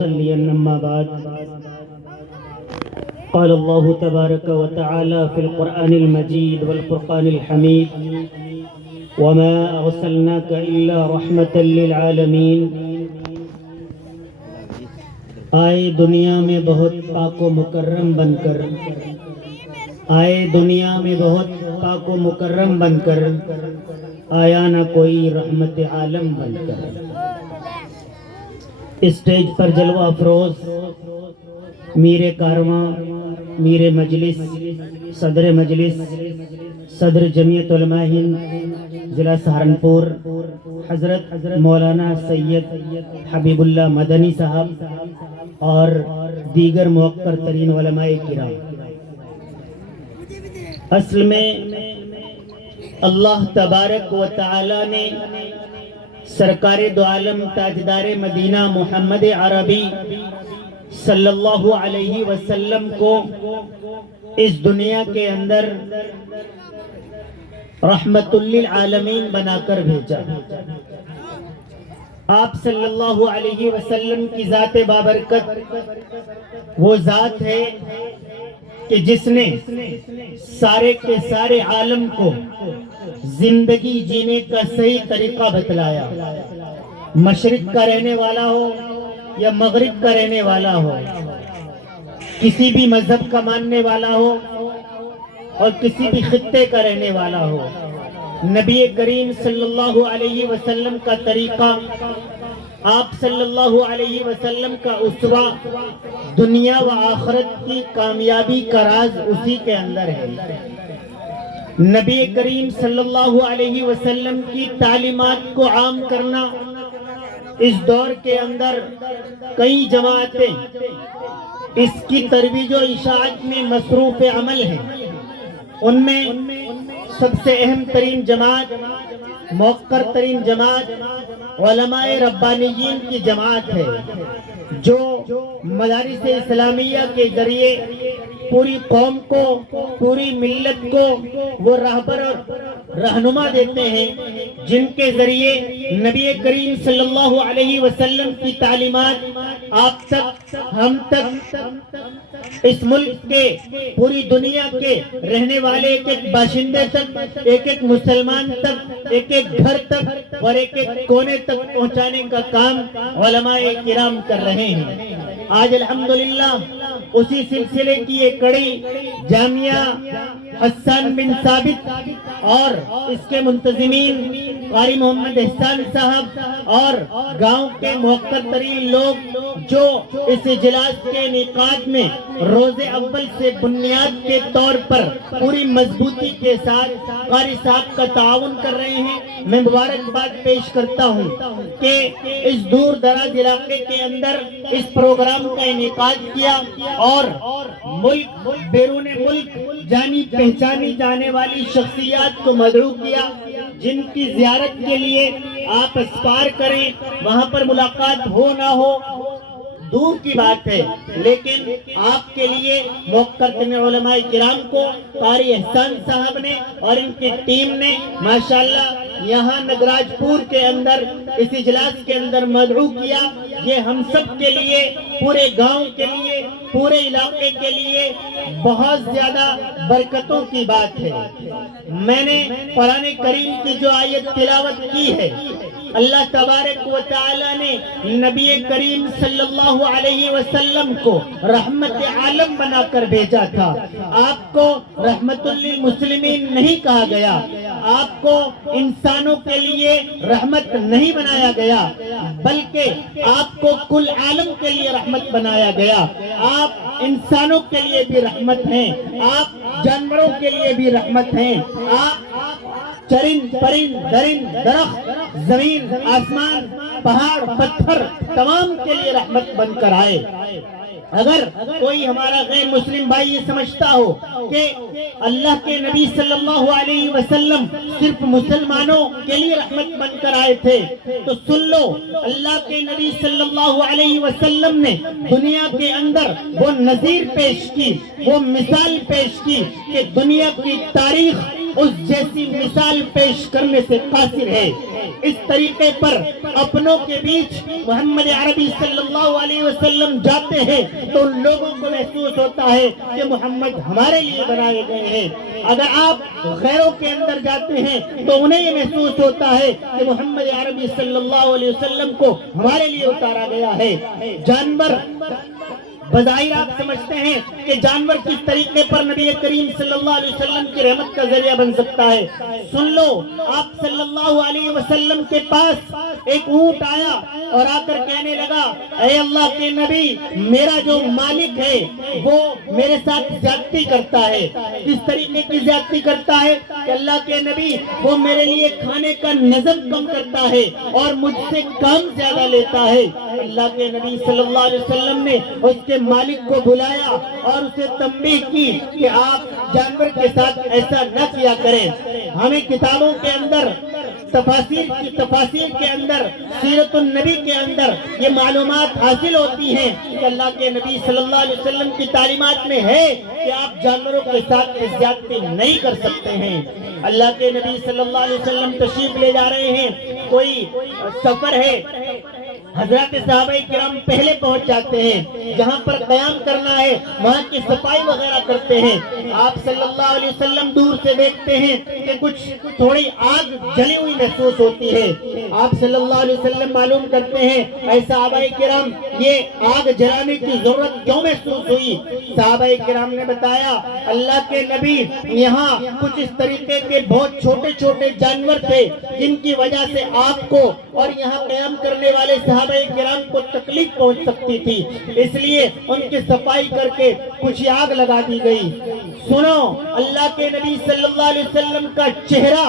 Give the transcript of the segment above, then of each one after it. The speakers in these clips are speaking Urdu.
وصليا أما بعد قال الله تبارك وتعالى في القرآن المجيد والفرقان الحميد وما أرسلناك إلا رحمة للعالمين. آئے دنیا میں بہت پاک و مکرم بن کر، آئے دنیا میں بہت پاک و مکرم بن کر، آیا نہ کوئی رحمت عالم بن کر. اسٹیج پر جلوہ افروز میر کارواں، میر مجلس، صدر مجلس، صدر جمعیت علماء ہند ضلع سہارنپور حضرت مولانا سید حبیب اللہ مدنی صاحب اور دیگر موقر ترین علماء کرام، اصل میں اللہ تبارک و تعالی نے سرکار دو عالم تاجدار مدینہ محمد عربی صلی اللہ علیہ وسلم کو اس دنیا کے اندر رحمت للعالمین بنا کر بھیجا. آپ صلی اللہ علیہ وسلم کی ذات بابرکت وہ ذات ہے کہ جس نے سارے کے سارے عالم کو زندگی جینے کا صحیح طریقہ بتلایا. مشرق کا رہنے والا ہو یا مغرب کا رہنے والا ہو، کسی بھی مذہب کا ماننے والا ہو اور کسی بھی خطے کا رہنے والا ہو، نبی کریم صلی اللہ علیہ وسلم کا طریقہ، آپ صلی اللہ علیہ وسلم کا اسوہ، دنیا و آخرت کی کامیابی کا راز اسی کے اندر ہے. نبی کریم صلی اللہ علیہ وسلم کی تعلیمات کو عام کرنا اس دور کے اندر کئی جماعتیں اس کی ترویج و اشاعت میں مصروف عمل ہیں. ان میں سب سے اہم ترین جماعت، موقر ترین جماعت علماء ربانیین کی جماعت ہے، جو مدارس اسلامیہ کے ذریعے پوری قوم کو، پوری ملت کو وہ راہبر اور رہنما دیتے ہیں، جن کے ذریعے نبی کریم صلی اللہ علیہ وسلم کی تعلیمات آپ تک، ہم تک، اس ملک کے، پوری دنیا کے رہنے والے ایک ایک باشندے تک، ایک ایک مسلمان تک، ایک ایک گھر تک اور ایک ایک کونے تک پہنچانے کا کام علماء کرام کر رہے ہیں. آج الحمدللہ اسی سلسلے کی ایک کڑی جامعہ حسان بن ثابت اور اس کے منتظمین قاری محمد احسان صاحب اور گاؤں کے موقر ترین لوگ جو اس اجلاس کے انعقاد میں روز اول سے بنیاد کے طور پر پوری مضبوطی کے ساتھ قاری صاحب کا تعاون کر رہے ہیں، میں مبارکباد پیش کرتا ہوں کہ اس دور دراز علاقے کے اندر اس پروگرام کا انعقاد کیا اور ملک، بیرون ملک جانی پہچانی جانے والی شخصیات کو مدعو کیا، جن کی زیارت کے لیے آپ اسپار کریں. وہاں پر ملاقات ہو نہ ہو دور کی بات ہے، لیکن آپ کے لیے موقر علماء کرام کو قاری احسان صاحب نے اور ان کی ٹیم نے ماشاءاللہ یہاں نگراج پور کے اندر اس اجلاس کے اندر مدعو کیا. یہ ہم سب کے لیے، پورے گاؤں کے لیے، پورے علاقے کے لیے بہت زیادہ برکتوں کی بات ہے. میں نے قرآن کریم کی جو آیت تلاوت کی ہے، اللہ تبارک و تعالی نے نبی کریم صلی اللہ علیہ وسلم کو رحمت عالم بنا کر بھیجا تھا. آپ کو رحمت للمسلمین نہیں کہا گیا، آپ کو انسانوں کے لیے رحمت نہیں بنایا گیا، بلکہ آپ کو کل عالم کے لیے رحمت بنایا گیا. آپ انسانوں کے لیے بھی رحمت ہیں، آپ جانوروں کے لیے بھی رحمت ہیں، آپ چرند پرند درند درخت زمین آسمان پہاڑ پتھر تمام کے لیے رحمت بن کر آئے. اگر کوئی ہمارا غیر مسلم بھائی یہ سمجھتا ہو کہ اللہ کے نبی صلی اللہ علیہ وسلم صرف مسلمانوں کے لیے رحمت بن کر آئے تھے تو سن لو، اللہ کے نبی صلی اللہ علیہ وسلم نے دنیا کے اندر وہ نظیر پیش کی، وہ مثال پیش کی کہ دنیا کی تاریخ اس جیسی مثال پیش کرنے سے قاصر ہے۔ اس طریقے پر اپنوں کے بیچ محمد عربی صلی اللہ علیہ وسلم جاتے ہیں تو ان لوگوں کو محسوس ہوتا ہے کہ محمد ہمارے لیے بنائے گئے ہیں۔ اگر آپ غیروں کے اندر جاتے ہیں تو انہیں یہ محسوس ہوتا ہے کہ محمد عربی صلی اللہ علیہ وسلم کو ہمارے لیے اتارا گیا ہے۔ جانور بظاہر آپ سمجھتے ہیں کہ جانور کس طریقے پر نبی کریم صلی اللہ علیہ وسلم کی رحمت کا ذریعہ بن سکتا ہے۔ سن لو، آپ صلی اللہ علیہ وسلم کے پاس ایک اونٹ آیا اور آ کر کہنے لگا، اے اللہ کے نبی، میرا جو مالک ہے وہ میرے ساتھ زیادتی کرتا ہے۔ کس طریقے کی زیادتی کرتا ہے کہ اللہ کے نبی وہ میرے لیے کھانے کا نظم کم کرتا ہے اور مجھ سے کام زیادہ لیتا ہے۔ اللہ کے نبی صلی اللہ علیہ وسلم نے اس کے مالک کو بلایا اور اسے تنبیہ کی کہ آپ جانور کے ساتھ ایسا نہ کیا کریں۔ ہمیں کتابوں کے اندر تفاسیر کے اندر، سیرت النبی کے اندر یہ معلومات حاصل ہوتی ہیں کہ اللہ کے نبی صلی اللہ علیہ وسلم کی تعلیمات میں ہے کہ آپ جانوروں کے ساتھ زیادتی نہیں کر سکتے ہیں۔ اللہ کے نبی صلی اللہ علیہ وسلم تشریف لے جا رہے ہیں، کوئی سفر ہے، حضرات صحابہ کرام پہلے پہنچ جاتے ہیں، جہاں پر قیام کرنا ہے وہاں کی صفائی وغیرہ کرتے ہیں۔ آپ صلی اللہ علیہ وسلم دور سے دیکھتے ہیں کہ کچھ تھوڑی آگ جلی ہوئی محسوس ہوتی ہے۔ آپ صلی اللہ علیہ وسلم معلوم کرتے ہیں، اے صحابہ کرام، یہ آگ جلانے کی ضرورت کیوں محسوس ہوئی؟ صحابہ کرام نے بتایا، اللہ کے نبی، یہاں کچھ اس طریقے کے بہت چھوٹے چھوٹے جانور تھے جن کی وجہ سے آپ کو اور یہاں قیام کرنے والے صحابہ کرام کو تکلیف پہنچ سکتی تھی، اس لیے ان کی صفائی کر کے کچھ آگ لگا دی گئی۔ سنو، اللہ کے نبی صلی اللہ علیہ وسلم کا چہرہ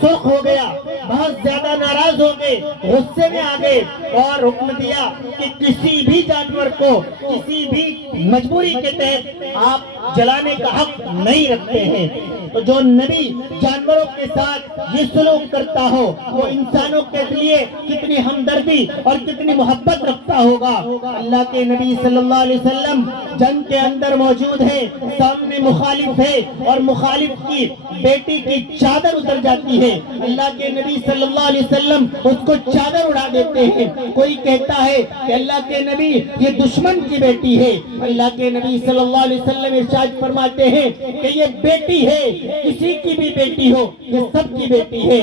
سرخ ہو گیا، بہت زیادہ ناراض ہو گئے، غصے میں آ گئے اور حکم دیا کہ کسی بھی جانور کو کسی بھی مجبوری کے تحت آپ جلانے کا حق نہیں رکھتے ہیں۔ تو جو نبی جانوروں کے ساتھ یہ سلوک کرتا ہو وہ انسانوں کے لیے کتنی ہمدردی اور کتنی محبت رکھتا ہوگا۔ اللہ کے نبی صلی اللہ علیہ وسلم جنگ کے اندر موجود ہے، سامنے مخالف ہے اور مخالف کی بیٹی کی چادر اتر جاتی ہے، اللہ کے نبی صلی اللہ علیہ وسلم اس کو چادر اڑا دیتے ہیں۔ کوئی کہتا ہے کہ اللہ کے نبی یہ دشمن کی بیٹی ہے، اللہ کے نبی صلی اللہ علیہ وسلم ارشاد فرماتے ہیں کہ یہ بیٹی ہے، کسی کی بھی بیٹی ہو، یہ سب کی بیٹی ہے۔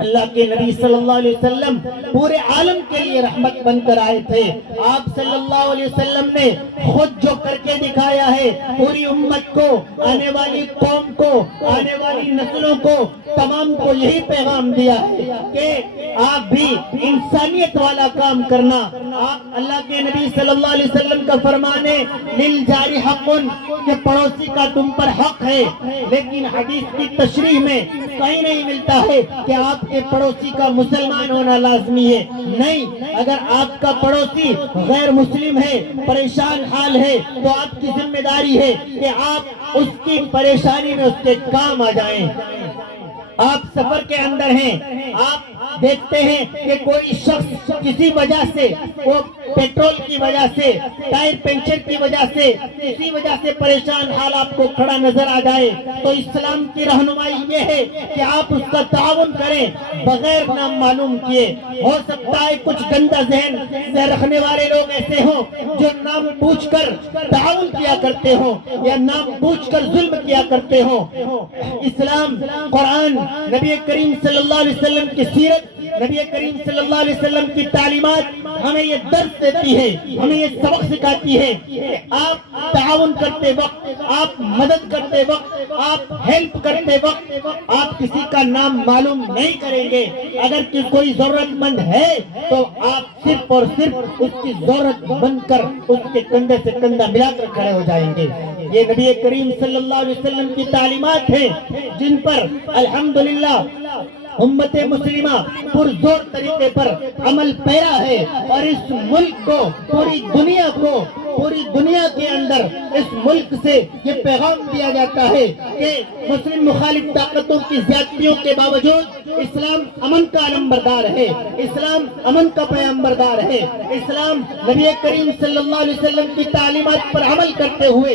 اللہ کے نبی صلی اللہ علیہ وسلم پورے عالم کے لیے رحمت بن کر آئے تھے۔ آپ صلی اللہ علیہ وسلم نے خود جو کر کے دکھایا ہے، پوری امت کو، آنے والی قوم کو، آنے والی نسلوں کو، تمام کو یہی پیغام دیا ہے کہ آپ بھی انسانیت والا کام کرنا۔ آپ اللہ کے نبی صلی اللہ علیہ وسلم کا فرمان ہے، للجار حق، کہ پڑوسی کا تم پر حق ہے، لیکن حدیث کی تشریح میں کہیں نہیں ملتا ہے کہ آپ کے پڑوسی کا مسلمان ہونا لازمی ہے۔ نہیں، اگر آپ کا پڑوسی غیر مسلم ہے، پریشان حال ہے، تو آپ کی ذمہ داری ہے کہ آپ اس کی پریشانی میں اس کے کام آ جائیں۔ آپ سفر کے اندر ہیں، آپ دیکھتے ہیں کہ کوئی شخص کسی وجہ سے، وہ پیٹرول کی وجہ سے، ٹائر پنچر کی وجہ سے، کسی وجہ سے پریشان حال آپ کو کھڑا نظر آ جائے تو اسلام کی رہنمائی یہ ہے کہ آپ اس کا تعاون کریں بغیر نام معلوم کیے۔ ہو سکتا ہے کچھ گندا ذہن سے رکھنے والے لوگ ایسے ہوں جو نام پوچھ کر تعاون کیا کرتے ہوں یا نام پوچھ کر ظلم کیا کرتے ہوں۔ اسلام، قرآن، نبی کریم صلی اللہ علیہ وسلم کی سیرت، نبی کریم صلی اللہ علیہ وسلم کی تعلیمات ہمیں یہ درس دیتی ہے، ہمیں یہ سبق سکھاتی ہے کہ آپ تعاون کرتے وقت، آپ مدد کرتے وقت، آپ ہیلپ کرتے وقت آپ کسی کا نام معلوم نہیں کریں گے۔ اگر کوئی ضرورت مند ہے تو آپ صرف اور صرف اس کی ضرورت بن کر اس کے کندھے سے کندھا ملا کر کھڑے ہو جائیں گے۔ یہ نبی کریم صلی اللہ علیہ وسلم کی تعلیمات ہیں جن پر الحمدللہ امت مسلمہ پرزور طریقے پر عمل پیرا ہے، اور اس ملک کو، پوری دنیا کو پوری دنیا کے اندر اس ملک سے یہ پیغام دیا جاتا ہے کہ مسلم مخالف طاقتوں کی زیادتیوں کے باوجود اسلام امن کا علمبردار ہے، اسلام امن کا پیغمبردار ہے، اسلام نبی کریم صلی اللہ علیہ وسلم کی تعلیمات پر عمل کرتے ہوئے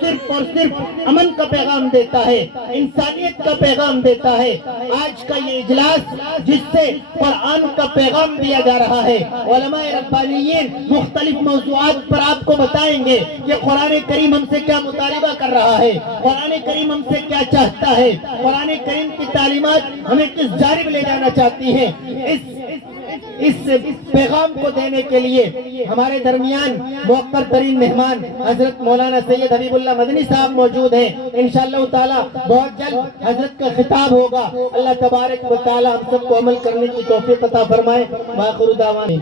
صرف اور صرف امن کا پیغام دیتا ہے، انسانیت کا پیغام دیتا ہے۔ آج کا یہ اجلاس جس سے قرآن کا پیغام دیا جا رہا ہے، علماء ربانیین مختلف موضوعات پر آپ کو بتائیں گے کہ قرآن کریم ہم سے کیا مطالبہ کر رہا ہے، قرآن کریم ہم سے کیا چاہتا ہے، قرآن کریم کی تعلیمات ہمیں کس جانب لے جانا چاہتی ہے۔ اس پیغام کو دینے کے لیے ہمارے درمیان موقر ترین مہمان حضرت مولانا سید حبیب اللہ مدنی صاحب موجود ہیں۔ انشاءاللہ تعالی بہت جلد حضرت کا خطاب ہوگا۔ اللہ تبارک و تعالی ہم سب کو عمل کرنے کی توفیق عطا فرمائے۔ وآخر دعوانا